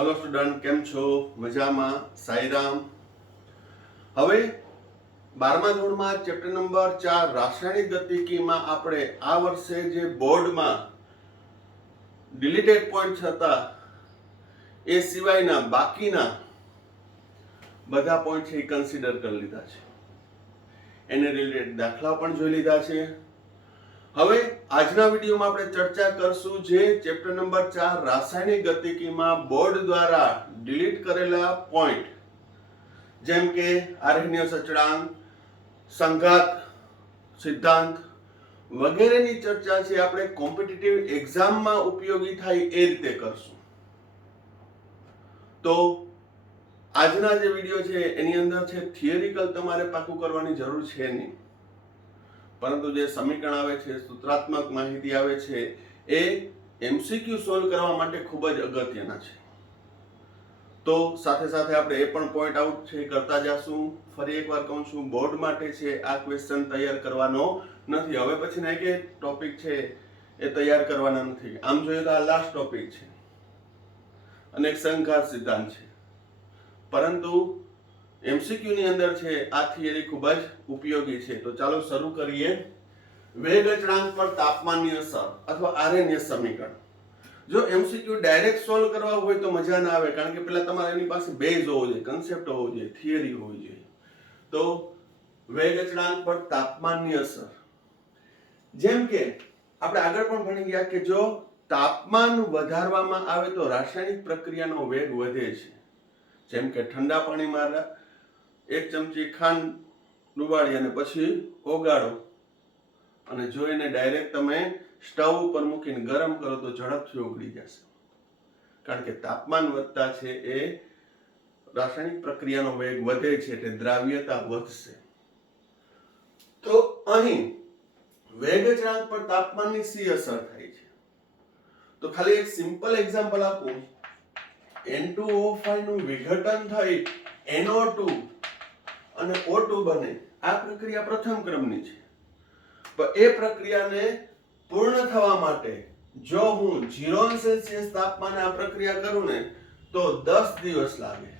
Hello student, केम छो? मजामा? साईराम। હવે 12મા ધોરણમાં ચેપ્ટર નંબર 4 રાસાયણિક ગતિકીમાં આપણે આ વર્ષે જે બોર્ડમાં ડિલીટેડ પોઈન્ટ હતા એ સિવાયના બાકીના બધા પોઈન્ટ છે એ કન્સિડર કરી લીધા છે. એને રિલેટેડ દાખલા પણ જોઈ લીધા છે. હવે આજના વિડીયોમાં આપણે ચર્ચા કરશું જે ચેપ્ટર નંબર 4 રાસાયણિક ગતિકીમાં બોર્ડ દ્વારા ડિલીટ કરેલા પોઈન્ટ, જેમ કે આરહીય સચળાંક, સંઘાત સિદ્ધાંત વગેરેની ચર્ચા છે આપણે કોમ્પિટિટિવ એક્ઝામમાં ઉપયોગી થાય એ રીતે કરશું. તો આજના જે વિડીયો છે એની અંદર છે થિયરિકલ તમારે પાકું કરવાની જરૂર છે નહીં, પરંતુ જે સમીકરણ આવે છે, સૂત્રાત્મક માહિતી આવે છે એ એમસીક્યુ સોલ્વ કરવા માટે ખૂબ જ અગત્યના છે. તો સાથે સાથે આપણે એ પણ પોઈન્ટ આઉટ છે કરતા જાશું. ફરી એકવાર કહું છું, બોર્ડ માટે છે આ ક્વેશ્ચન તૈયાર કરવાનો નથી. હવે પછીના એક ટોપિક છે એ તૈયાર કરવાના નથી. આમ જોઈએ તો આ લાસ્ટ ટોપિક છે અને એક સંઘાત સિદ્ધાંત છે, પરંતુ એમસીક્યુ ની અંદર છે આ થિયરી ખૂબ જ ઉપયોગી છે. તો ચાલો શરૂ કરીએ. વેગ અચળાંક પર તાપમાનની અસર અથવા આરએનએસ સમીકરણ. જો એમસીક્યુ ડાયરેક્ટ સોલ્વ કરવા હોય તો મજા ના આવે, કારણ કે પેલા તમારે એની પાસે બેઝ હોવો જોઈએ, કન્સેપ્ટ હોવો જોઈએ, થિયરી હોવી જોઈએ. તો વેગ અચળાંક પર તાપમાનની અસર, જેમ કે આપણે આગળ પણ ભણી ગયા કે જો તાપમાન વધારવામાં આવે તો રાસાયણિક પ્રક્રિયાનો વેગ વધે છે. જેમ કે ઠંડા પાણીમાં 1 ચમચી ખાંડ ડુબાડી અને પછી ઓગાળો, અને જો એને ડાયરેક્ટ તમે સ્ટવ ઉપર મૂકીને ગરમ કરો તો ઝડપથી ઓગળી જશે, કારણ કે તાપમાન વધતા છે એ રાસાયણિક પ્રક્રિયાનો વેગ વધે છે, એટલે દ્રાવ્યતા વધશે. તો અહીં વેગ અચળાંક પર તાપમાનની શી અસર થાય છે? તો ખાલી એક સિમ્પલ એક્ઝામ્પલ આપું. N2O5 નું વિઘટન થઈ NO2 અને O2 બને. આ પ્રક્રિયા પ્રથમ ક્રમની છે, પણ એ પ્રક્રિયાને પૂર્ણ થવા માટે જો હું 0°C તાપમાને આ પ્રક્રિયા કરું ને તો 10 દિવસ લાગે.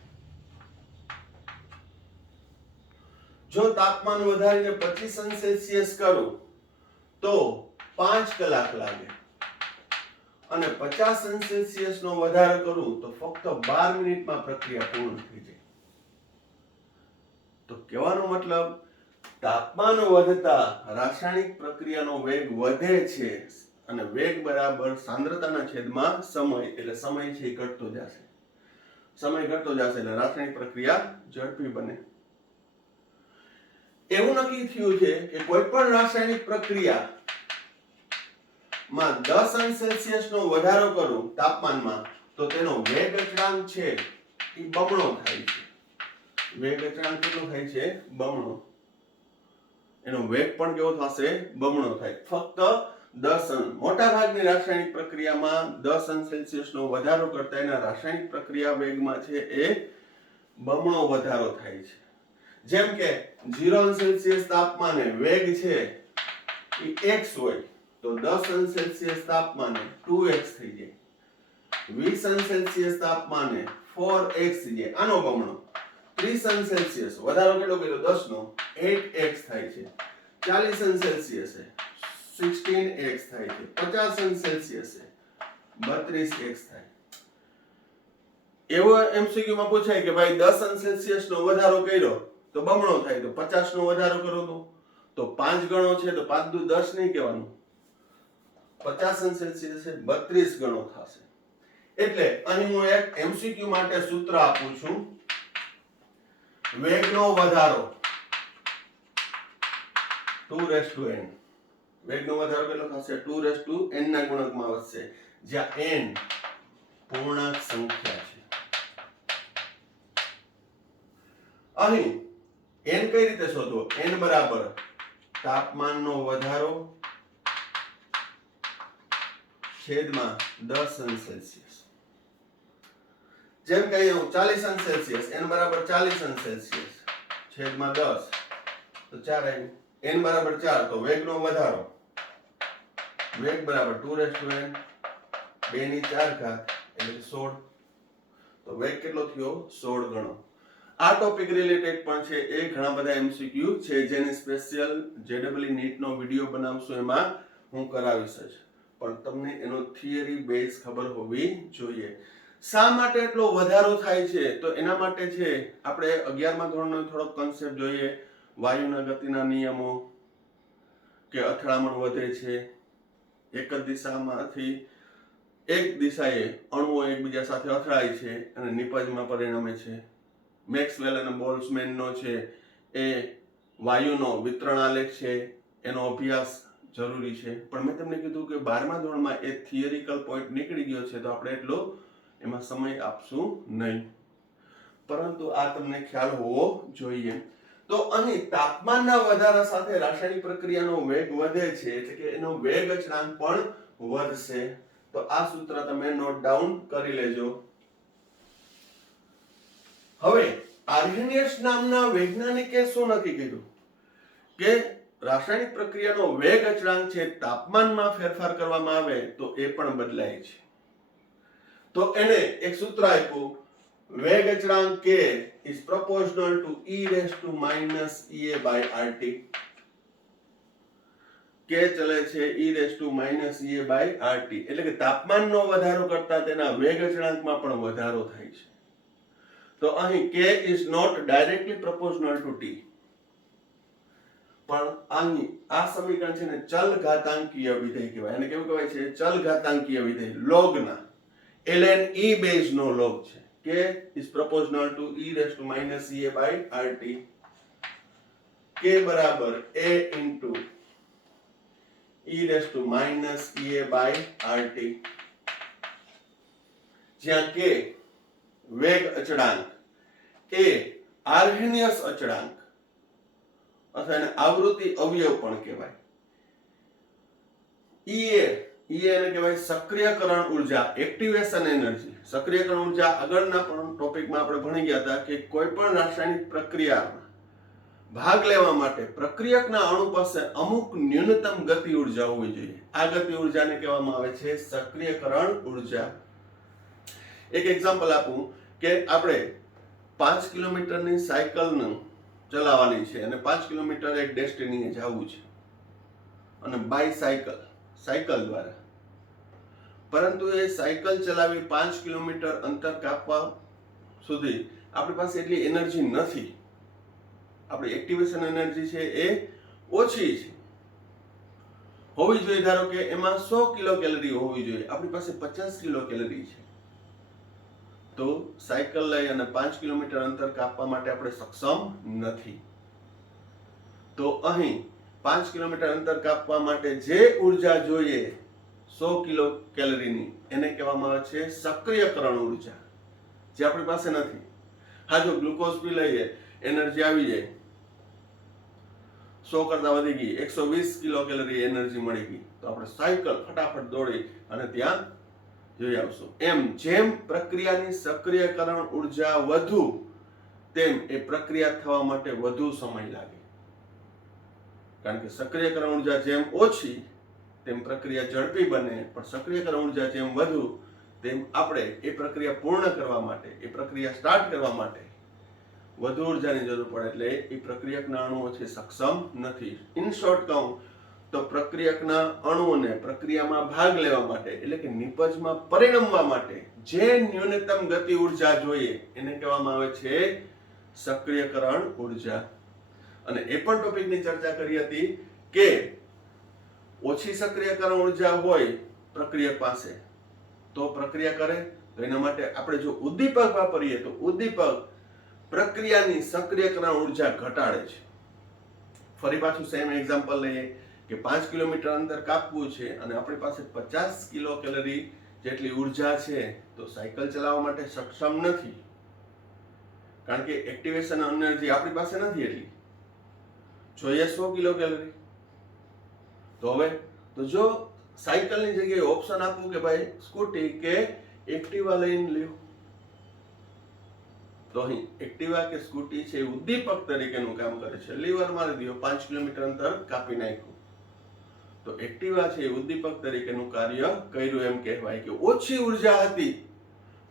જો તાપમાન વધારીને 25°C કરું તો 5 કલાક લાગે, અને 50°C નો વધારો કરું તો ફક્ત 12 મિનિટમાં પ્રક્રિયા પૂર્ણ થઈ જાય. તો કહેવાનો મતલબ, તાપમાન વધતા રાસાયણિક પ્રક્રિયાનો વેગ વધે છે, અને વેગ બરાબર સાંદ્રતાના છેદમાં સમય, એટલે સમય છે એ ઘટતો જશે. સમય ઘટતો જશે એટલે રાસાયણિક પ્રક્રિયા ઝડપી બને. એવું નક્કી થયું છે કે કોઈ પણ રાસાયણિક પ્રક્રિયા માં 10°C નો વધારો કરું તાપમાનમાં તો તેનો વેગ અચળાંક છે એ બમણો થાય છે. વેગ અચળાંક કેટલો થાય છે? બમણો. એનો વેગ પણ કેવો થશે? બમણો થાય. ફક્ત 10 મોટા ભાગની રાસાયણિક પ્રક્રિયામાં 10°C નો વધારો કરતા એના રાસાયણિક પ્રક્રિયા વેગમાં છે એ બમણો વધારો થાય છે. જેમ કે 0°C તાપમાને વેગ છે એ x હોય તો 10°C તાપમાને 2x થઈ જાય. 20°C તાપમાને 4x થઈ જાય, આનો બમણો. 30°C વધારો કેટલો કર્યો? 10 નો 8x થાય છે. 40°C 16x થાય છે. 50°C 32x થાય. એવો એમસીક્યુ માં પૂછાય કે ભાઈ 10°C નો વધારો કર્યો તો બમણો થાય, તો 50 નો વધારો કરો તો 5 ગણો છે, તો 5 દુ 10 નહીં કહેવાનું, 50°C 32 ગણો થશે. એટલે અહીં હું એક એમસીક્યુ માટે સૂત્ર આપું છું. વેગનો વધારો 2n. વેગનો વધારો કેટલો થશે? 2n ના ગુણકમાં વધશે, જ્યાં n પૂર્ણાંક સંખ્યા છે. અહીં n કઈ રીતે શોધવો? n બરાબર તાપમાનનો વધારો છેદમાં 10°C. જેમ કે અહીં 40°C, n બરાબર 40°C છેદમાં 10, તો 4n. n બરાબર 4 તો વેગનો વધારો, વેગ બરાબર 2n 2 ની 4 ઘાત એટલે 16. તો વેગ કેટલો થયો 16 ગણો. આ ટોપિક રિલેટેડ પણ છે એ ઘણા બધા MCQ છે જેની સ્પેશિયલ JEE નીટ નો વિડિયો બનાવશું એમાં હું કરાવીશ જ, પણ તમને એનો થિયરી બેઝ ખબર હોવી જોઈએ. શા માટે એટલો વધારો થાય છે? તો એના માટે છે આપણે 11મા ધોરણનો થોડોક કન્સેપ્ટ જોઈએ. વાયુના ગતિના નિયમો, કે અથડામણ વધે છે, એક જ દિશામાંથી એક દિશાએ અણુઓ એકબીજા સાથે અથડાય છે અને નિપજમાં પરિણમે છે. મેક્સવેલ અને બોલ્ટ્ઝમેનનો છે એ વાયુનો વિતરણ આલેખ છે એનો અભ્યાસ જરૂરી છે, પણ મેં તમને કીધું કે 12મા ધોરણમાં એ થિયરિકલ પોઈન્ટ નીકળી ગયો છે તો આપણે એટલો એમાં સમય આપશું નહીં, પરંતુ આ તમને ખ્યાલ હોવો જોઈએ. તો અહીં તાપમાનના વધારા સાથે રાસાયણિક પ્રક્રિયાનો વેગ વધે છે, એટલે કે એનો વેગ અચળાંક પણ વધશે. તો આ સૂત્ર તમે નોટ ડાઉન કરી લેજો. હવે આર્હેનિયસ નામના વૈજ્ઞાનિકે શું નક્કી કર્યું કે રાસાયણિક પ્રક્રિયાનો વેગ અચળાંક છે તાપમાનમાં ફેરફાર કરવામાં આવે તો એ પણ બદલાય છે. તો એને એક સૂત્ર આપ્યું, વેગ અચળાંક k is proportional to e raised to minus ea by rt. k ચલે છે e raised to minus ea by rt, એટલે કે તાપમાનનો વધારો કરતા તેના વેગ અચળાંકમાં પણ વધારો થાય છે. તો અહીં k is not directly proportional to t, પણ અહીં આ સમીકરણ છે ને ચલ ઘાતાંકીય વિધેય કહેવાય. એને કેવું કહેવાય છે? ચલ ઘાતાંકીય વિધેય. લોગના ln e બેઝ નો લોગ છે. k is proportional to e raised to minus ea by rt. k બરાબર a into e raised to minus ea by rt, જ્યાં k વેગ અચળાંક, એ આર્હેનિયસ અચળાંક અથવા એને આવૃત્તિ અવયવ પણ કહેવાય. ea એને કહેવાય સક્રિયકરણ ઉર્જા, એક્ટિવેશન એનર્જી. સક્રિયકરણ ઉર્જા આગળના પણ ટોપિકમાં આપણે ભણી ગયા હતા કે કોઈ પણ રાસાયણિક પ્રક્રિયામાં ભાગ લેવા માટે પ્રક્રિયકના અણુ પાસે અમુક ન્યૂનતમ ગતિ ઉર્જા હોવી જોઈએ. આ ગતિ ઉર્જાને કહેવામાં આવે છે સક્રિયકરણ ઉર્જા. એક એક્ઝામ્પલ આપું કે આપણે 5 કિલોમીટરની સાયકલ ચલાવવાની છે અને 5 કિલોમીટર એક ડેસ્ટિનીએ જવું છે અને બાય સાયકલ દ્વારા, પરંતુ એ સાયકલ ચલાવી 5 કિલોમીટર અંતર કાપવા સુધી આપણી પાસે એટલી એનર્જી નથી. આપણી એક્ટિવેશન એનર્જી છે એ ઓછી છે, હોવી જોઈએ. ધારો કે એમાં 100 કિલો કેલરી હોવી જોઈએ, આપણી પાસે 50 કિલો કેલરી છે, તો સાયકલ લઈ અને 5 કિલોમીટર અંતર કાપવા માટે આપણે સક્ષમ નથી. તો અહીં 5 કિલોમીટર અંતર કાપવા માટે જે ઉર્જા જોઈએ 100 કિલો કેલરીની, એને કહેવામાં આવે છે સક્રિયકરણ ઉર્જા, જે આપણી પાસે નથી. હા, જો ગ્લુકોઝ પી લઈએ, એનર્જી આવી જાય, 100 કરતા વધી ગઈ, 120 કિલો કેલરી એનર્જી મળી ગઈ, તો આપણે સાયકલ ફટાફટ દોડી અને ત્યાં જોઈ આવશું. એમ જેમ પ્રક્રિયાની સક્રિયકરણ ઉર્જા વધુ, તેમ એ પ્રક્રિયા થવા માટે વધુ સમય લાગે. કારણ કે સક્રિયકરણ ઉર્જા જેમ ઓછી તેમ પ્રક્રિયા ઝડપી બને, પણ સક્રિયકરણ ઉર્જા જેમ વધુ તેમ આપણે એ પ્રક્રિયા પૂર્ણ કરવા માટે, એ પ્રક્રિયા સ્ટાર્ટ કરવા માટે વધુ ઉર્જાની જરૂર પડે, એટલે એ પ્રક્રિયકના અણુઓ છે સક્ષમ નથી. ઇન શોર્ટ કહું તો પ્રક્રિયકના અણુઓને પ્રક્રિયામાં ભાગ લેવા માટે, એટલે કે નિપજમાં પરિણમવા માટે જે ન્યૂનતમ ગતિ ઉર્જા જોઈએ એને કહેવામાં આવે છે સક્રિયકરણ ઉર્જા. અને એ પણ ટોપિકની ચર્ચા કરી હતી કે ઓછી સક્રિયકરણ ઉર્જા હોય પ્રક્રિયક પાસે તો પ્રક્રિયા કરે, તો એના માટે આપણે જો ઉદ્દીપક વાપરીએ તો ઉદ્દીપક પ્રક્રિયાની સક્રિયકરણ ઉર્જા ઘટાડે છે. ફરી પાછું સેમ એક્ઝામ્પલ લઈએ કે 5 કિલોમીટર અંતર કાપવું છે અને આપણી પાસે 50 કિલો કેલરી જેટલી ઉર્જા છે, તો સાયકલ ચલાવવા માટે સક્ષમ નથી, કારણ કે એક્ટિવેશન એનર્જી આપણી પાસે નથી એટલી, જોઈએ 100 કિલો કેલરી. તો હવે તો જો સાયકલની જગ્યાએ ઓપ્શન આપું કે ભાઈ સ્કૂટી કે એક્ટિવા લઈને લ્યો, તો અહીં એક્ટિવા કે સ્કૂટી છે ઉદ્દીપક તરીકેનું કામ કરે છે. લીવર મારી દો, 5 કિલોમીટર અંતર કાપી નાખ્યું, તો એક્ટિવા છે ઉદ્દીપક તરીકેનું કાર્ય કર્યું એમ કહેવાય કે ઓછી ઉર્જા હતી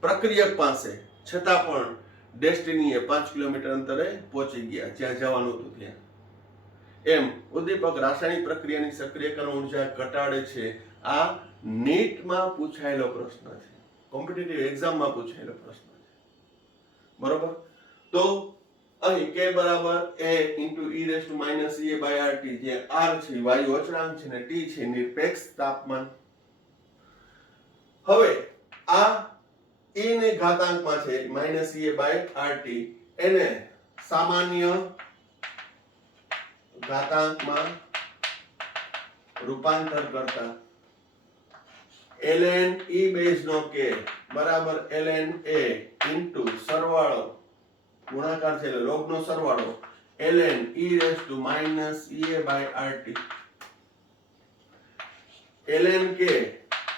પ્રક્રિયક પાસે, છતાં પણ ડેસ્ટિનીએ 5 કિલોમીટર અંતરે પહોંચી ગયા જ્યાં જવાનું હતું ત્યાં. એમ ઉદ્દીપક રાસાયણિક પ્રક્રિયાની સક્રિયકરણ ઉર્જા ઘટાડે છે. આ નીટમાં પૂછાયેલો પ્રશ્ન છે, કોમ્પિટિટિવ એક્ઝામમાં પૂછાયેલો પ્રશ્ન છે. બરોબર. તો અહીં k બરાબર a * e⁻ જે r છે વાયુ અચળાંક છે ને t છે નિરપેક્ષ તાપમાન. હવે આ e ની ઘાતાંકમાં છે -e/RT, એને સામાન્ય ઘાતાંકમાં રૂપાંતર કરતા ln e બેઝ નો k બરાબર ln a ઇન્ટુ સરવાળો ગુણાકાર છે એટલે લોગ નો સરવાળો ln e⁻ EA/RT ln k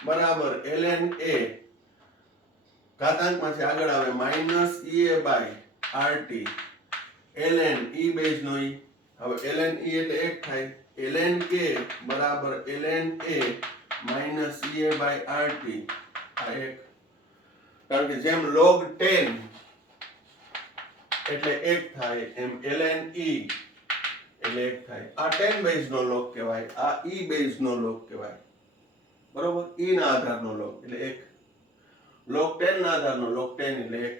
બરાબર ln a ઘાતાંકમાં છે આગળ આવે -EA/RT ln e બેઝ નો e. હવે ln e એટલે 1 થાય. ln k બરાબર ln a -EA/RT આ 1. કારણ કે જેમ log 10 એટલે 1 થાય એમ ln e એટલે 1 થાય. આ 10 બેઝ નો log કહેવાય, આ e બેઝ નો log કહેવાય. બરોબર. e ના આધારનો log એટલે 1, log 10 ના આધારનો log 10 એટલે 1.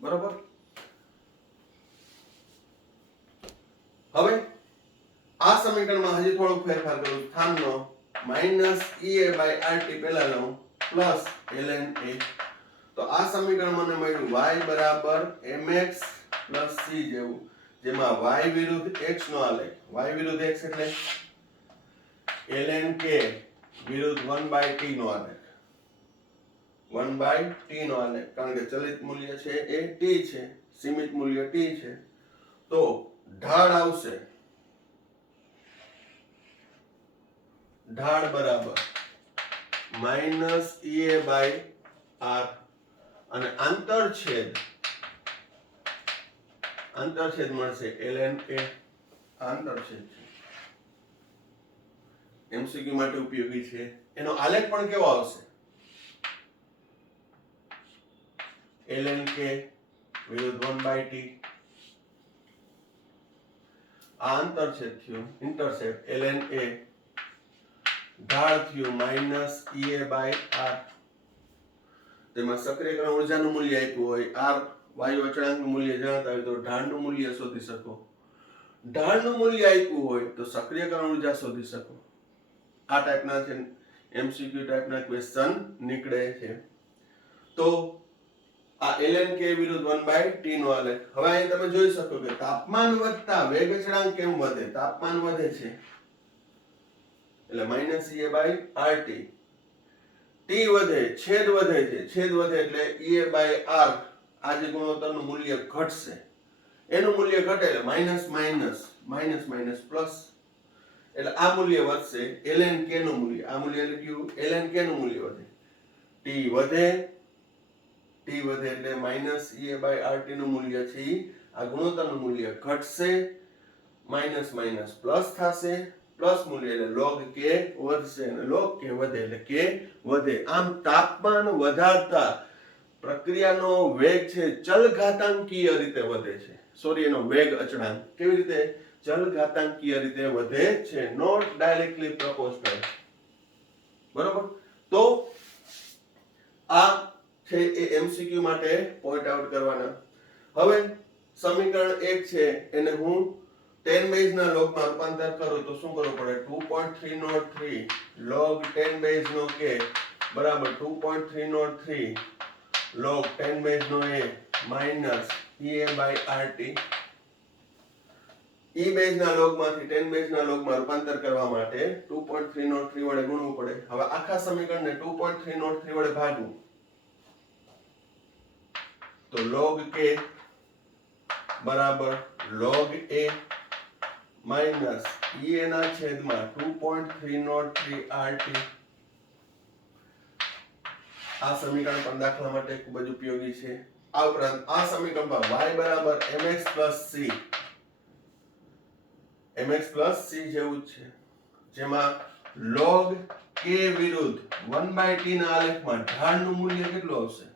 બરોબર. હવે આ સમીકરણમાં હજી થોડોક ફેરફાર કરું. સ્થાનનો -EA/RT પહેલા લઉં પ્લસ ln a. તો આ સમીકરણ મને મળ્યું y બરાબર mx પ્લસ c જેવું, જેમાં y વિરુદ્ધ x નો આલેખ. y વિરુદ્ધ x એટલે ln k વિરુદ્ધ 1/t નો આલેખ. 1/t નો આલેખ, કારણ કે ચલિત મૂલ્ય છે એ t છે, સીમિત મૂલ્ય t છે. તો ઢાળ આવશે, ઢાળ બરાબર -EA/r અને આંતરછેદ મળશે ln a. આંતરછેદ છે, MCQ માટે ઉપયોગી છે. એનો આલેખ પણ કેવો આવશે? ln k વિરુદ્ધ 1/t. આ આંતરછેદ થયું, ઇન્ટરસેપ્ટ ln a. ઢાળ થયું -EA/r. તેમાં સક્રિયકરણ ઊર્જાનું મૂલ્ય આપ્યું હોય, r વાયુ અચળાંકનું મૂલ્ય જાણતા હોય તો ઢાળનું મૂલ્ય શોધી શકો. ઢાળનું મૂલ્ય આપ્યું હોય તો સક્રિયકરણ ઊર્જા શોધી શકો. આ ટાઈપના છે MCQ ટાઈપના ક્વેશ્ચન નીકળે છે. તો આ ln k વિરુદ્ધ 1/t નો આલેખ. હવે અહીં તમે જોઈ શકો કે તાપમાન વધતા વેગ અચળાંક કેમ વધે? તાપમાન વધે છે એટલે -EA/RT. t વધે, છેદ વધે છે, છેદ વધે એટલે EA/r આ જે ગુણોત્તરનું મૂલ્ય ઘટશે. એનું મૂલ્ય ઘટે એટલે માઇનસ પ્લસ, એટલે આ મૂલ્ય વધશે ln k નું મૂલ્ય. આ મૂલ્ય લખ્યું ln k નું મૂલ્ય વધે. t વધે એટલે -EA/RT નું મૂલ્ય છે આ ગુણોત્તરનું મૂલ્ય ઘટશે, માઇનસ પ્લસ થશે, પ્લસ મૂલ્ય એટલે log k વધશે અને log k વધે એટલે k વધે. આમ તાપમાન વધારતા પ્રક્રિયાનો વેગ છે ચલ ઘાતાંકીય રીતે વધે છે. સોરી, એનો વેગ અચળાંક કેવી રીતે? ચલ ઘાતાંકીય રીતે વધે છે, નોટ ડાયરેક્ટલી પ્રોપોર્શનલ. બરોબર. તો આ છે એ MCQ માટે પોઈન્ટ આઉટ કરવાના. હવે સમીકરણ 1 છે એને હું 10 બેઝ ના log માં રૂપાંતર કરું તો શું કરવું પડે? 2.303 log 10 બેઝ નો k બરાબર 2.303 log 10 બેઝ નો a minus EA/RT. e base ના log માંથી 10 બેઝ ના log માં રૂપાંતર કરવા માટે 2.303 વડે ગુણવું પડે. હવે આખા સમીકરણને 2.303 વડે ભાગવું તો log k બરાબર log a માઈનસ EA ના છેદમાં 2.303 RT. આ સમીકરણ પણ દાખલા માટે ખૂબ જ ઉપયોગી છે. આ ઉપરાંત આ સમીકરણમાં y બરાબર mx પ્લસ c જેવું જ છે, જેમાં log k વિરુદ્ધ 1/t ના આલેખમાં ઢાળનું મૂલ્ય કેટલું આવશે?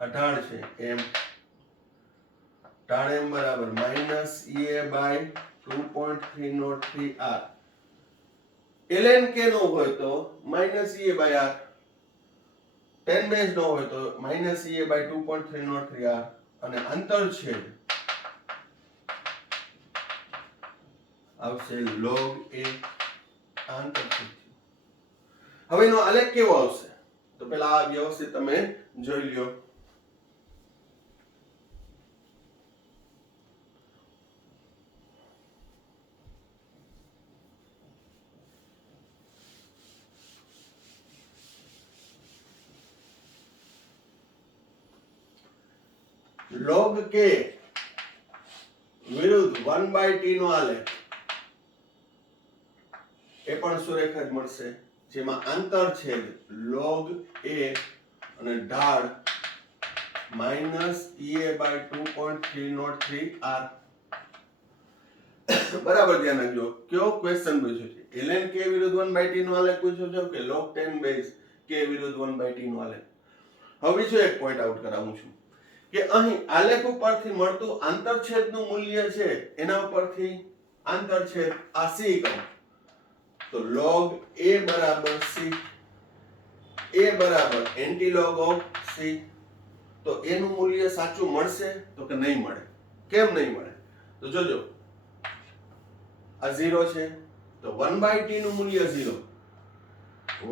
આ ઢાળ છે m, ઢાળ m બરાબર -ea/2.303r. ln k નો હોય તો -ea/r, 10 બેઝ નો હોય તો -ea/2.303r અને આંતરછેદ આવશે log a આંતરછેદ. હવે એનો આલેખ કેવો આવશે તો પેલા આ વ્યવસ્થિત તમે જોઈ લ્યો. log k વિરુદ્ધ 1/t નો આલેખ એ પણ સુરેખા જ મળશે, જેમાં આંતરછેદ log a અને ઢાળ -ea/2.303r. બરાબર ધ્યાન રાખજો. કયો ક્વેશ્ચન પૂછ્યો છે? ln k વિરુદ્ધ 1/t નો આલેખ પૂછ્યો છે કે log 10 બેઝ k વિરુદ્ધ 1/t નો આલેખ. હવે બીજો એક પોઈન્ટ આઉટ કરાવું છું કે અહીં આલેખ ઉપરથી મળતું આંતરછેદનું મૂલ્ય છે એના ઉપરથી આંતરછેદ આ c કહો તો log a બરાબર c, a બરાબર એન્ટીલોગ ઓફ c. તો એનું મૂલ્ય સાચું મળશે તો કે નહીં મળે? કેમ નહીં મળે? તો જોજો, આ 0 છે તો 1/t નું મૂલ્ય 0,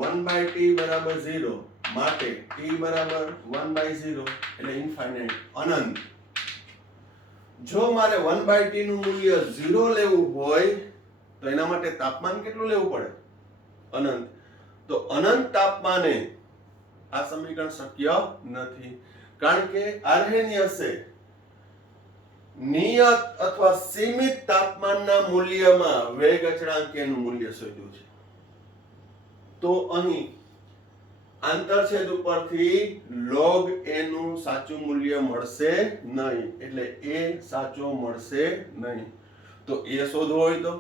1/t બરાબર 0 માટે t બરાબર 1/0 એટલે ઇન્ફાઇનાઇટ, અનંત. જો મારે 1/t નું મૂલ્ય 0 લેવું હોય તો એના માટે તાપમાન કેટલું લેવું પડે? અનંત. તો અનંત તાપમાને આ સમીકરણ શક્ય નથી, કારણ કે આર્હેનિયસે નિયત અથવા સીમિત તાપમાનના મૂલ્યમાં વેગ અચળાંક નું મૂલ્ય શોધ્યું છે. તો અહીં આંતરછેદ ઉપરથી log a નું સાચું મૂલ્ય મળશે નહીં, એટલે a સાચો મળશે નહીં. તો a શોધવો હોય તો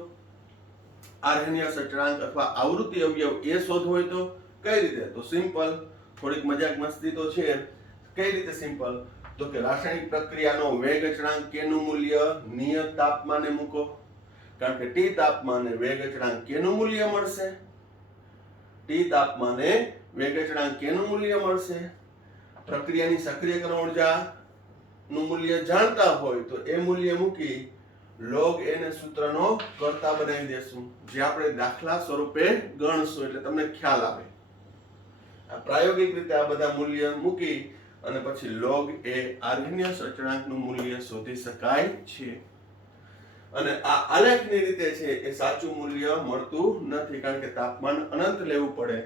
આર્હેનિયસ અચળાંક અથવા આવૃત્તિ અવયવ a શોધવો હોય તો કઈ રીતે? તો સિમ્પલ, થોડીક મજાક મસ્તી તો છે. કઈ રીતે સિમ્પલ? તો કે રાસાયણિક પ્રક્રિયાનો વેગ અચળાંક k નું મૂલ્ય નિયત તાપમાને મૂકો, કારણ કે t તાપમાને વેગ અચળાંક k નું મૂલ્ય મળશે. t તાપમાને વેગ અચળાંક k નું મૂલ્ય મળશે. પ્રક્રિયાની સક્રિયકરણ ઊર્જા નું મૂલ્ય જાણતા હોય તો એ મૂલ્ય મૂકી log a ને સૂત્રનો કર્તા બનાવી દેશું, જે આપણે દાખલા સ્વરૂપે ગણશું એટલે તમને ખ્યાલ આવે. આ પ્રાયોગિક રીતે આ બધા મૂલ્ય મૂકી અને પછી log a આર્હેનિયસ અચળાંકનું મૂલ્ય શોધી શકાય છે. અને આ આલેખની રીતે છે એ સાચું મૂલ્ય મળતું નથી, કારણ કે તાપમાન અનંત લેવું પડે.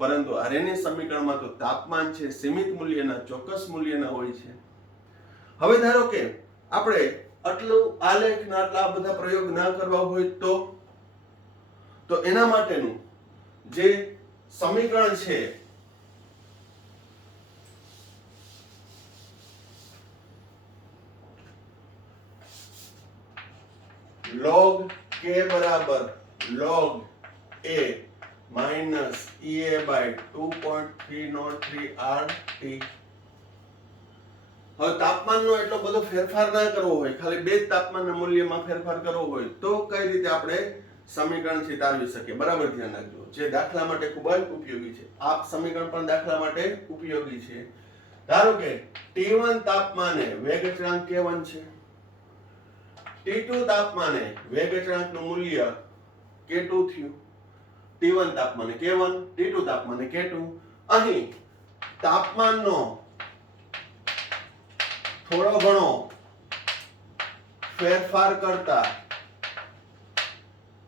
પરંતુ આર્હેનિયસ સમીકરણમાં તો તાપમાન છે સીમિત મૂલ્યના, ચોક્કસ મૂલ્યના હોય છે. હવે ધારો કે આપણે આટલું આલેખના આટલા બધા પ્રયોગ ના કરવા હોય તો એના માટેનું જે સમીકરણ છે log k બરાબર log a minus ea by 2.303 RT. હવે તાપમાનનો એટલો બધો ફેરફાર ના કરવો હોય, ખાલી બે જ તાપમાનના મૂલ્યમાં ફેરફાર કરવો હોય તો કઈ રીતે આપણે સમીકરણ થી તારવી શકીએ? બરાબર ધ્યાન રાખજો, જે દાખલા માટે ખૂબ જ ઉપયોગી છે. આ સમીકરણ પણ દાખલા માટે ઉપયોગી છે. ધારો કે T1 તાપમાને વેગ અચળાંક K1 છે, T2 તાપમાને વેગ અચળાંકનું મૂલ્ય K2 થયું. T1 તાપમાને K1, T2 તાપમાને K2. અહીં તાપમાનનો થોડો ઘણો ફેરફાર કરતા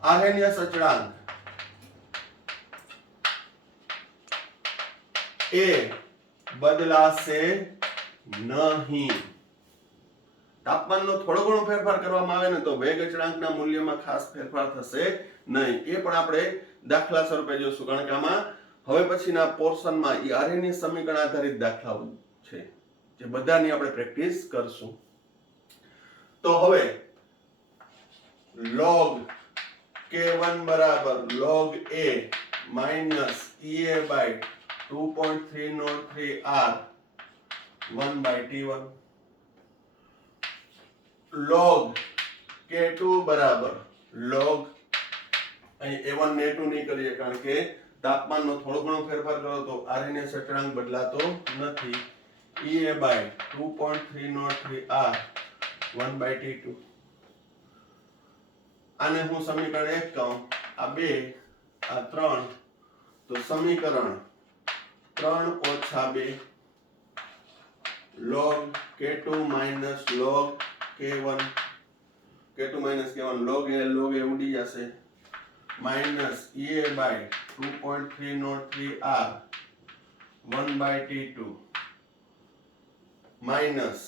આર્હેનિયસ અચળાંક એ બદલાશે નહીં. તાપમાનનો થોડો ઘણો ફેરફાર કરવામાં આવે ને તો વેગ અચળાંકના મૂલ્યમાં ખાસ ફેરફાર થશે નહીં. એ પણ આપણે દાખલા સ્વરૂપે જોશું, કારણ કે આમાં હવે પછીના પોર્શનમાં એ આર્હેનિયસ સમીકરણ આધારિત દાખલાઓ છે, જે બધાની આપણે પ્રેક્ટિસ કરશું. તો હવે log K1 બરાબર log A minus EA by 2.303 R 1/T1 log K2 બરાબર log અહીં A1 ને A2 નહીં કરીએ કારણ કે તાપમાનનો થોડો ઘણો ફેરફાર કરો તો RNA અચળાંક બદલાતો નથી. EA by 2.303 R 1/T2. આને હું સમીકરણ 1 કહું, આ 2 આ 3, તો સમીકરણ 3 - 2 log K2 minus log K1 log એ ઉડી જશે minus EA by 2.303 R 1/T2 minus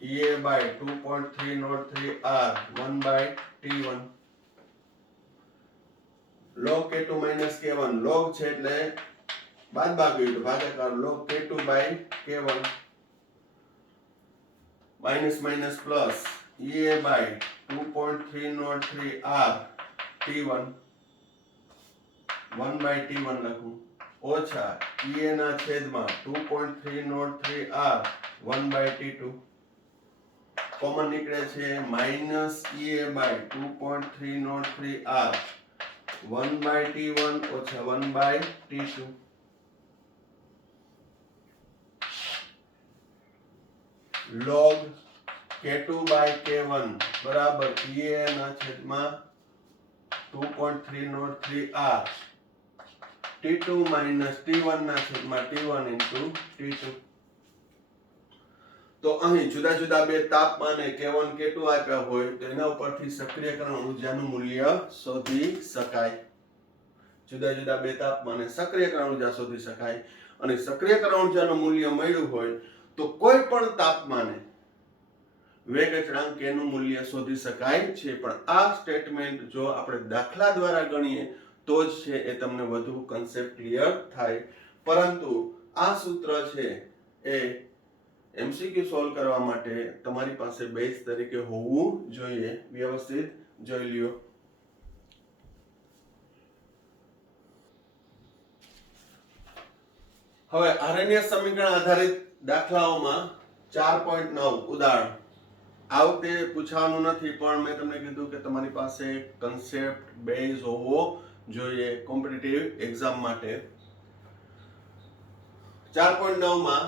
EA by 2.303 R 1/T1 log K2 minus K1 log છે એટલે બાદબાકી તો ભાગાકાર log K2 by K1 minus plus EA by 2.303 R T1 1/T1 લખું ઓછા EA ના છેદમાં 2.303 R 1/T2 કોમન નીકળે છે minus EA by 2.303 R 1/T1 ઓછા 1/T2 log K2 by K1 બરાબર EA ના છેદમાં 2.303 R T2 minus T1 ના છેદમાં T1 into T2. તો અહીં જુદા જુદા બે તાપમાને K1 K2 આપ્યા હોય તો એના ઉપરથી સક્રિયકરણ ઊર્જાનું મૂલ્ય શોધી શકાય. જુદા જુદા બે તાપમાને સક્રિયકરણ ઊર્જા શોધી શકાય અને સક્રિયકરણ ઊર્જાનું મૂલ્ય મળ્યું હોય તો કોઈ પણ તાપમાને વેગ અચળાંક k નું મૂલ્ય શોધી શકાય છે. પણ આ સ્ટેટમેન્ટ જો આપણે દાખલા દ્વારા ગણીએ તો જ છે એ તમને વધુ કન્સેપ્ટ ક્લિયર થાય. પરંતુ આ સૂત્ર છે એ MCQ સોલ્વ કરવા માટે તમારી પાસે બેઝ તરીકે હોવું જોઈએ. વ્યવસ્થિત જોઈ લ્યો. હવે RNA સમીકરણ આધારિત દાખલાઓમાં 4.9 ઉદાહરણ આ વખતે પૂછવાનું નથી, પણ મેં તમને કીધું કે તમારી પાસે કન્સેપ્ટ બેઝ હોવો જોઈએ કોમ્પિટિટિવ એક્ઝામ માટે. 4.9 માં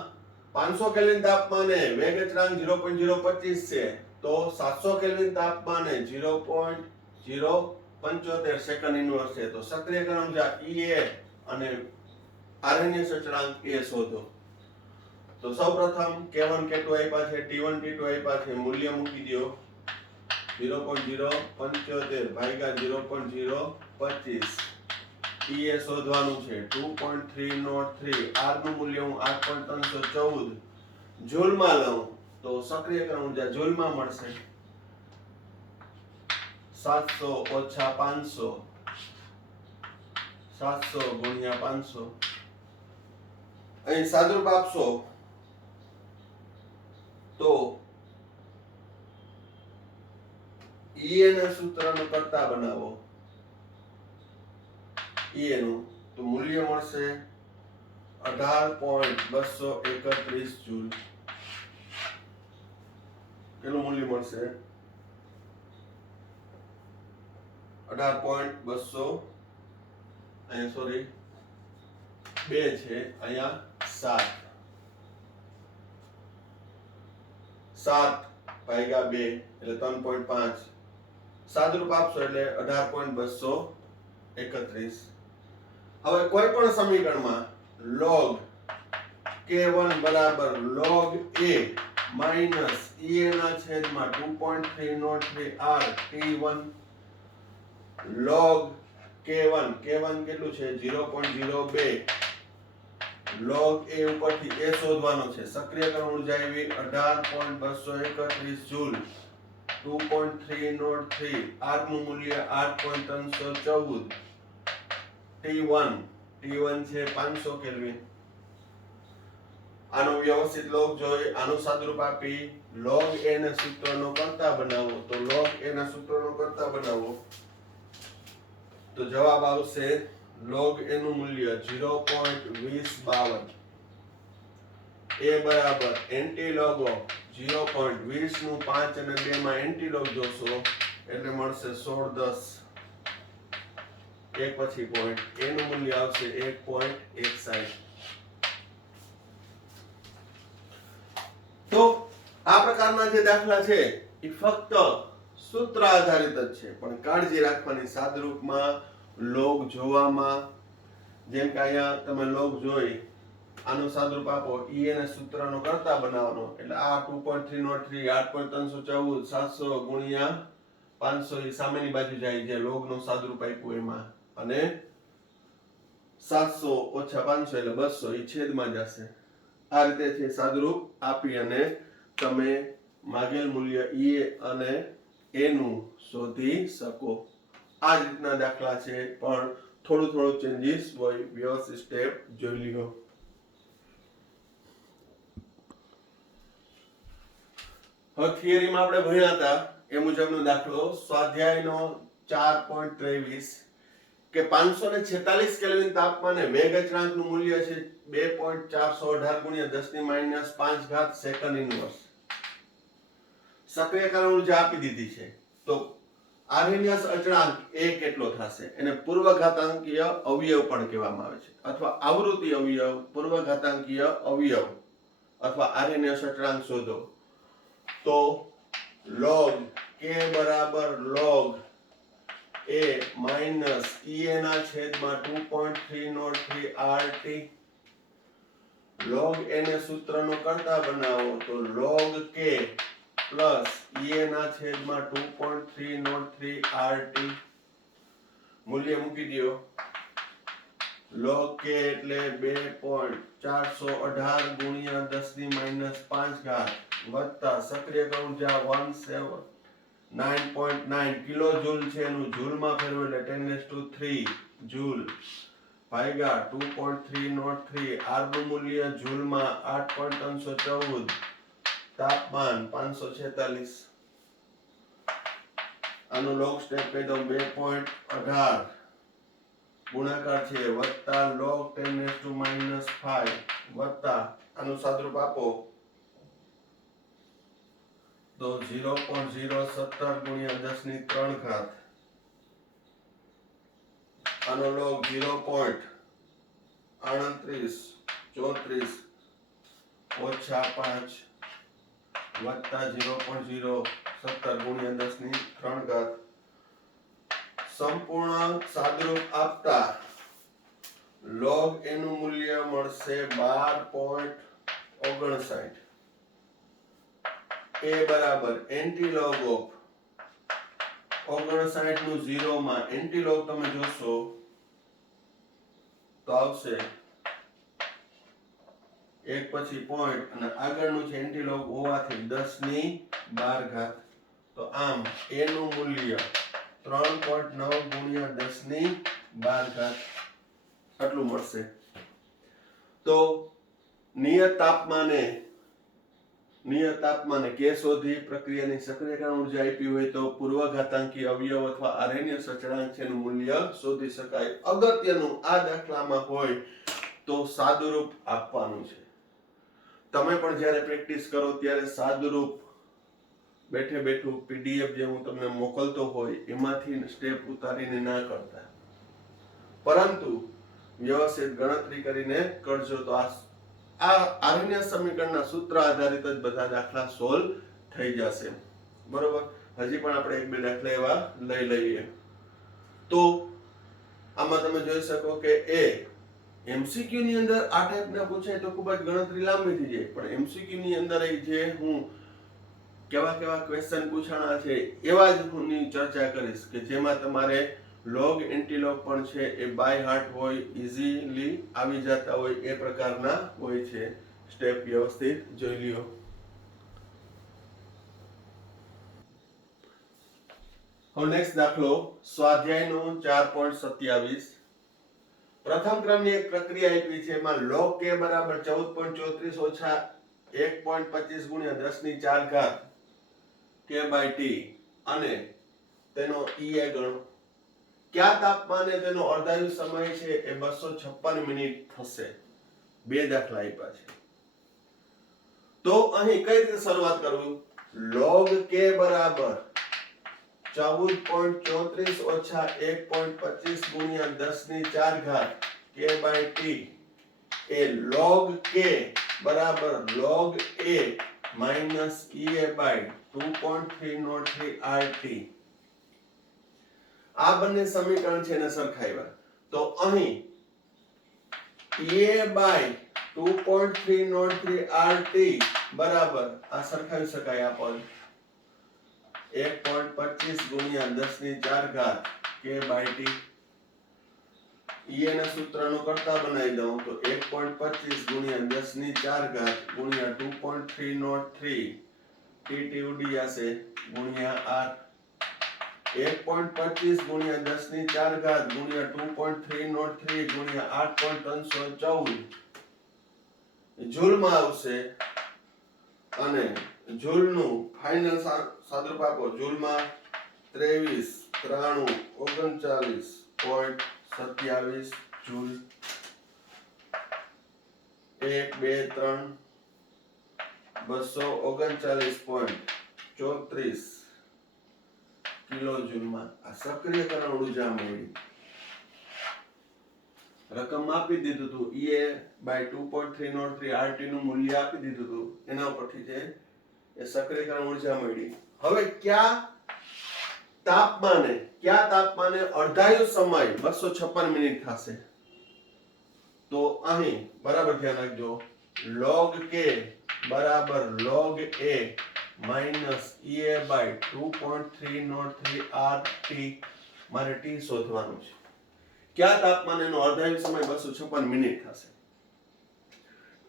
500 કેલ્વિન તાપમાને વેગ અચળાંક 0.025 છે તો 700 કેલ્વિન તાપમાને 0.075 સેકન્ડ ઇન્વર્સ છે. તો સક્રિયકરણ ઊર્જા EA અને RNA અચળાંક A શોધો. તો સૌપ્રથમ K1 K2 આપ્યા છે, T1 T2 આપ્યા છે, મૂલ્ય મૂકી દો 0.075 ભાગ્યા 0.025. EA શોધવાનું છે 2.303 R નું મૂલ્ય હું 8.314 જૂલમાં લઉં તો સક્રિયકરણ ઊર્જા જૂલમાં મળશે 700 ઓછા 500 700 ગુણ્યા 500. અહીં સાદુરૂપ આપશો તો EA ના સૂત્રનો કરતા બનાવો EA નું તો મૂલ્ય મળશે 18.231 જૂલ. કેટલું મૂલ્ય મળશે 18.200 અહીંયા સોરી 2 છે અહીંયા 7 ભાગ્યા 2 એટલે 3.5 સાદુરૂપ આપશો એટલે 18.231. હવે કોઈ પણ સમીકરણમાં log K1 બરાબર log A minus EA ના છેદમાં 2.303 R T1 log K1 કેટલું છે 0.02 log A ઉપરથી A શોધવાનો છે. સક્રિયકરણ ઊર્જા આવી 18.231 જૂલ. 2.303 R નું મૂલ્ય 8.314 T1 છે 500 કેલ્વિન. આનો વ્યવસ્થિત લોગ જોઈ આનું સાદુરૂપ આપી log A ના સૂત્રનો કરતા બનાવો. તો log A ના સૂત્રનો કરતા બનાવો તો જવાબ આવશે log a નું મૂલ્ય 0.2052 એ બરાબર એન્ટીલોગ ઓફ 0.20 નું 5 અને 2 માં એન્ટીલોગ જોશો એટલે મળશે 16 10 એક પછી પોઈન્ટ a નું મૂલ્ય આવશે 1.61. તો આ પ્રકારના જે દાખલા છે એ ફક્ત સૂત્ર આધારિત જ છે, પણ કાળજી રાખવાની સાદરૂપમાં લોગ જોવામાં, જેમ કે અહીંયા તમે લોગ જોઈ આનું સાદરૂપ આપો ઈ ને સૂત્રનો કરતા બનાવવાનો એટલે આ 2.303 8.314 700 ગુણ્યા 500 એ સામેની બાજુ જાય જે લોગનો સાદરૂપ આપ્યું એમાં, અને 700 ઓછા 500 એટલે 200 એ છેદમાં જશે. આ રીતે છે સાદરૂપ આપી અને તમે માગેલ મૂલ્ય ઈ અને એ નું શોધી શકો. આ જ રીતના દાખલા છે, પણ થોડું ચેન્જીસ હોય. વ્યવસ્થિત સ્ટેપ જોઈ લ્યો. હવે થિયરીમાં આપણે ભણ્યા હતા એ મુજબનો દાખલો સ્વાધ્યાયનો 4.23 કે 546 કેલ્વિન તાપમાને વેગ અચળાંકનું મૂલ્ય છે 2.418 ગુણ્યા 10⁻5 સેકન્ડ ઇન્વર્સ. સક્રિયકરણ ઉર્જા આપી દીધી છે, તો આરએનએસ અચળાંક એ કેટલો થશે? એને પૂર્વઘાતાંકીય અવયવ પણ કહેવામાં આવે છે, અથવા આવૃત્તિ અવયવ, પૂર્વઘાતાંકીય અવયવ અથવા આરએનએસ અચળાંક શોધો. તો log k બરાબર log a માઈનસ ea ના છેદમાં 2.303 rt. log a ને સૂત્રનો કરતા બનાવો તો log k પ્લસ ea ના છેદમાં 2.303 rt. મૂલ્ય મૂકી દો. log k એટલે 2.418 ગુણ્યા 10⁻5 વત્તા સક્રિયકરણ ઉર્જા 179.9 કિલો જૂલ છે, એનું જૂલમાં ફેરવો એટલે 10⁻³ જૂલ ભાગ્યા 2.303 r નું મૂલ્ય જૂલમાં 8.314 તાપમાન 546. આનો લોગ સ્ટેપ કહી દઉં 2.18 ગુણાકાર છે વત્તા log 10⁻⁵ વત્તા આનું સાદરૂપ આપો તો 0.017 ગુણ્યા 10⁻³ આનો log 0.3834 ઓછા 5 વત્તા 0.017 ગુણ્યા 10⁻³ સંપૂર્ણ સાદરૂપ આપતા log a નું મૂલ્ય મળશે 12.59. a બરાબર એન્ટીલોગ ઓફ 59 નું 0 માં એન્ટીલોગ તમે જોશો તો આવશે એક પછી પોઈન્ટ અને આગળનું છે એન્ટીલોગ હોવાથી 10⁻12. તો આમ a નું મૂલ્ય 3.9 ગુણ્યા 10⁻12 આટલું મળશે. તો નિયત તાપમાને કે શોધી પ્રક્રિયાની સક્રિયકરણ ઉર્જા આપી હોય તો પૂર્વઘાતાંકીય અવયવ અથવા આરએનએસ અચળાંક છે એનું મૂલ્ય શોધી શકાય. અગત્યનું આ દાખલામાં હોય તો સાદુરૂપ આપવાનું છે. તમે પણ જ્યારે પ્રેક્ટિસ કરો ત્યારે સાદુરૂપ બેઠું પીડીએફ જે હું તમને મોકલતો હોય એમાંથી સ્ટેપ ઉતારીને ના કરતા, પરંતુ વ્યવસ્થિત ગણતરી કરીને કરજો તો આ આરએનએસ સમીકરણના સૂત્ર આધારિત જ બધા દાખલા સોલ્વ થઈ જશે. બરોબર. હજી પણ આપણે એક બે દાખલા એવા લઈ લઈએ. તો આમાં તમે જોઈ શકો કે એમસીક્યુ ની અંદર આ ટાઈપના પૂછાય તો ખૂબ જ ગણતરી લાંબી થઈ જાય, પણ એમસીક્યુ ની અંદર જે હું કેવા ક્વેશ્ચન પૂછાણા છે એવા જ હું ચર્ચા કરીશ કે જેમાં તમારે log એન્ટીલોગ પણ છે એ બાય હાર્ટ હોય, ઈઝીલી આવી જતા હોય એ પ્રકારના હોય છે. સ્ટેપ વ્યવસ્થિત જોઈ લ્યો. હવે નેક્સ્ટ દાખલો સ્વાધ્યાયનો 4.27. પ્રથમ ક્રમની એક પ્રક્રિયા આપી છે, એમાં log k બરાબર 14.34 ઓછા 1.25 ગુણ્યા 10⁴ k/t અને તેનો ea ગણો. કયા તાપમાને તેનો અર્ધાયુ સમય છે એ 256 મિનિટ થશે. બે દાખલા આપ્યા છે. તો અહીં કઈ રીતે શરૂઆત કરવું? log k બરાબર 14.34 ઓછા 1.25 ગુણ્યા 10 ની 4 ઘાત k by t A log k બરાબર log a minus ea by 2.303 rt. આ બંને સમીકરણ છે એને સરખાવ્યા તો અહીં ea by 2.303 rt બરાબર આ સરખાવી શકાય આ પદ 1.25 ગુણ્યા 10 ની 4 ઘાત k by t. ea ના સૂત્રનો કરતા બનાવી દઉં તો 1.25 ગુણ્યા 10 ની 4 ઘાત ગુણ્યા 2.303 tt ઉડી જશે ગુણ્યા r 1.25 ગુણ્યા 10 ની 4 ઘાત ગુણ્યા 2.303 ગુણ્યા 8.314 જૂલમાં આવશે અને જૂલનું ફાઇનલ સાદુરૂપ આપો જૂલમાં 23 93 39.27 જૂલ 1 2 3 239.34 કિલો જૂલમાં આ સક્રિયકરણ ઉર્જા મળી. રકમ આપી દીધું હતું ea by 2.303 rt નું મૂલ્ય આપી દીધું હતું એના ઉપરથી જે એ સક્રિયકરણ ઉર્જા મળી. હવે કયા તાપમાને અર્ધાયુ સમય 256 મિનિટ થશે? તો અહીં બરાબર ધ્યાન રાખજો log k બરાબર log a minus ea by 2.303 rt મારે t શોધવાનું છે. કયા તાપમાનેનો અર્ધાયુ સમય 256 મિનિટ થશે?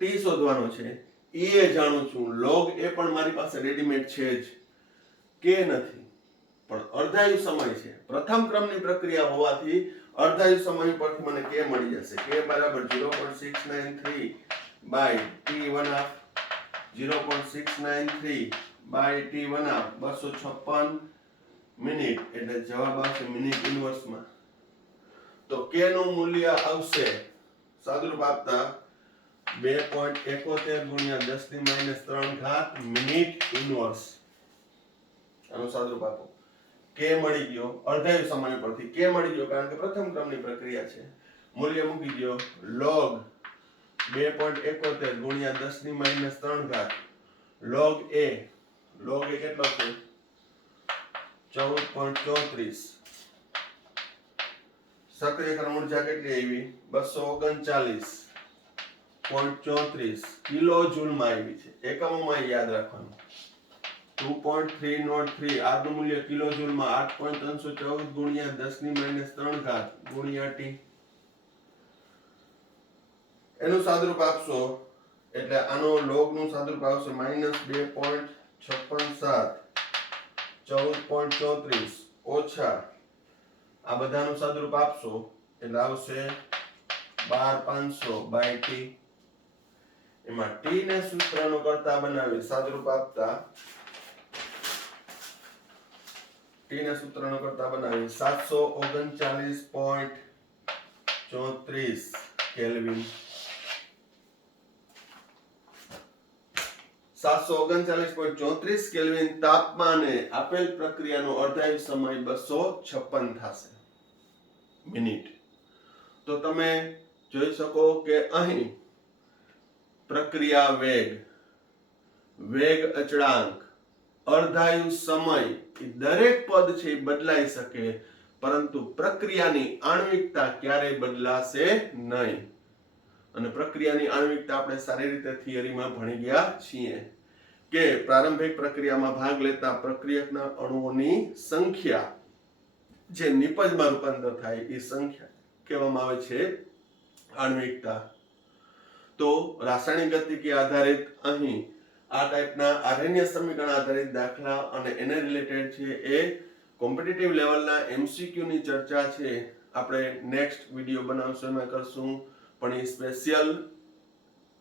t શોધવાનો છે. ea જાણું છું, log a પણ મારી પાસે રેડીમેડ છે જ, k નથી, પણ અર્ધાયુ સમય છે. પ્રથમ ક્રમની પ્રક્રિયા હોવાથી અર્ધાયુ સમય પરથી મને k મળી જશે. k બરાબર 0.693 by t1/2 0.693 by t1/2 256 minute એટલે જવાબ આવશે મિનિટ ઇન્વર્સમાં. તો k નું મૂલ્ય આવશે સાદુરૂપ આપતા 2.71 ગુણ્યા 10 ની -3 ઘાત મિનિટ ઇન્વર્સ. આનો સાદુરૂપ આપો. k મળી ગયો અર્ધાયુ સમય પરથી k મળી ગયો કારણ કે પ્રથમ ક્રમની પ્રક્રિયા છે. મૂલ્ય મૂકી દો log 2.71 ગુણ્યા 10 ની -3 ઘાત log a કેટલો છે 14.34. સક્રિયકરણ ઉર્જા કેટલી આવી 239.34 કિલો જૂલમાં આવી છે. એકમોમાં યાદ રાખવાનું 2.303 r નું મૂલ્ય કિલો જૂલમાં 8.314 ગુણ્યા 10 ની -3 ઘાત ગુણ્યા t. એનું સાદુરૂપ આપશો એટલે આનો log નું સાદુરૂપ આવશે -2.567 14.34 ઓછા આ બધાનું સાદુરૂપ આપશો એટલે આવશે 12500 by t. એમાં t ને સૂત્રનો કરતા બનાવી સાદુરૂપ આપતા t ને સૂત્રનો કરતા બનાવી 739.34 કેલ્વિન 739.34 કેલ્વિન તાપમાને આપેલ પ્રક્રિયાનો અર્ધાયુ સમય 256 થશે મિનિટ. તો તમે જોઈ શકો કે અહીં પ્રક્રિયા વેગ અચળાંક અર્ધાયુ સમય એ દરેક પદ છે એ બદલાઈ શકે પરંતુ પ્રક્રિયાની આણ્વિકતા ક્યારેય બદલાશે નહીં. અને પ્રક્રિયાની આણ્વિકતા આપણે સારી રીતે થિયરીમાં ભણી ગયા છીએ કે પ્રારંભિક પ્રક્રિયામાં ભાગ લેતા પ્રક્રિયકના અણુઓની સંખ્યા જે નિપજમાં રૂપાંતર થાય એ સંખ્યા કહેવામાં આવે છે આણ્વિકતા. તો રાસાયણિક ગતિકી આધારિત અહીં આ ટાઈપના આરએનએ સમીકરણ આધારિત દાખલા અને એને રિલેટેડ છે એ કોમ્પિટિટિવ લેવલના એમસીક્યુ ની ચર્ચા છે આપણે નેક્સ્ટ વિડિયો બનાવશું એમાં કરશું. પણ એ સ્પેશિયલ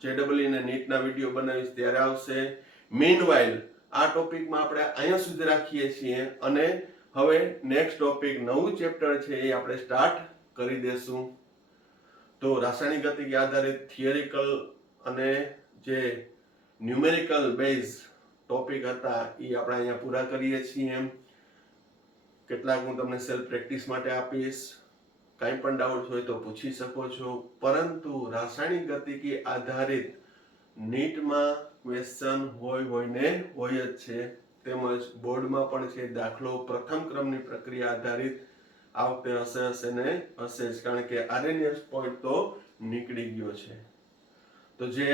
જેડબલઈ અને નીટના વિડિયો બનાવીશ ત્યારે આવશે. મીનવાઇલ આ ટોપિકમાં આપણે અહીંયા સુધી રાખીએ છીએ અને હવે નેક્સ્ટ ટોપિક નવું ચેપ્ટર છે એ આપણે સ્ટાર્ટ કરી દેશું. તો રાસાયણિક ગતિકી આધારિત થિયરિકલ અને જે ન્યુમેરિકલ બેઝ ટોપિક હતા એ આપણે અહીંયા પૂરા કરીએ છીએ. કેટલાક હું તમને સેલ્ફ પ્રેક્ટિસ માટે આપીશ. કાંઈ પણ ડાઉટ હોય તો પૂછી શકો છો. પરંતુ રાસાયણિક ગતિકી આધારિત નીટમાં ક્વેશ્ચન હોય જ છે, તેમજ બોર્ડમાં પણ છે. દાખલો પ્રથમ ક્રમની પ્રક્રિયા આધારિત આ વખતે હશે ને હશે જ, કારણ કે આરએનએસ પોઈન્ટ તો નીકળી ગયો છે. તો જે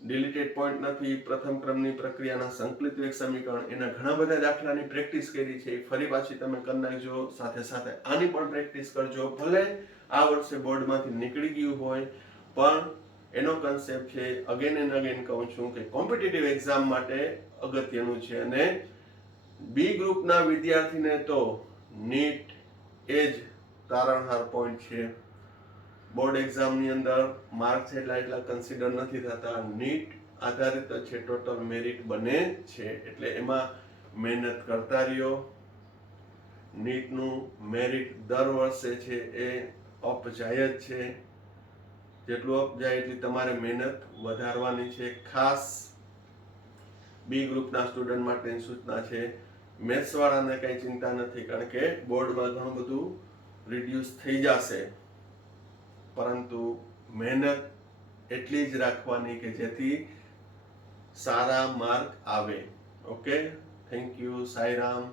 ડિલીટેડ પોઈન્ટ નથી, પ્રથમ ક્રમની પ્રક્રિયાના સંકલિત વેગ સમીકરણ, એના ઘણા બધા દાખલાની પ્રેક્ટિસ કરી છે. ફરી પાછી તમે કરી નાખજો, સાથે સાથે આની પણ પ્રેક્ટિસ કરજો. ભલે આ વર્ષે બોર્ડમાંથી નીકળી ગયું હોય, પણ એનો કન્સેપ્ટ છે, અગેન એન્ડ અગેન કહું છું કે કોમ્પિટિટિવ એક્ઝામ માટે અગત્યનું છે. અને બી ગ્રુપના વિદ્યાર્થીને તો નીટ એ જ તારણહાર પોઈન્ટ છે. બોર્ડ એક્ઝામની અંદર માર્ક છે એટલા કન્સિડર નથી થતા, નીટ આધારિત છે, ટોટલ મેરિટ બને છે. એટલે એમાં મહેનત કરતા રહ્યો. નીટનું મેરિટ દર વર્ષે છે એ અપ જાય જ છે. જેટલું અપ જાય એટલી તમારે મહેનત વધારવાની છે. ખાસ બી ગ્રુપના સ્ટુડન્ટ માટેની સૂચના છે. મેથ્સ વાળાને કઈ ચિંતા નથી, કારણ કે બોર્ડમાં ઘણું બધું રિડ્યુસ થઈ જશે, પરંતુ મહેનત એટલી જ રાખવાની કે જેથી સારા માર્ક આવે. Okay, thank you. સાંઈરામ.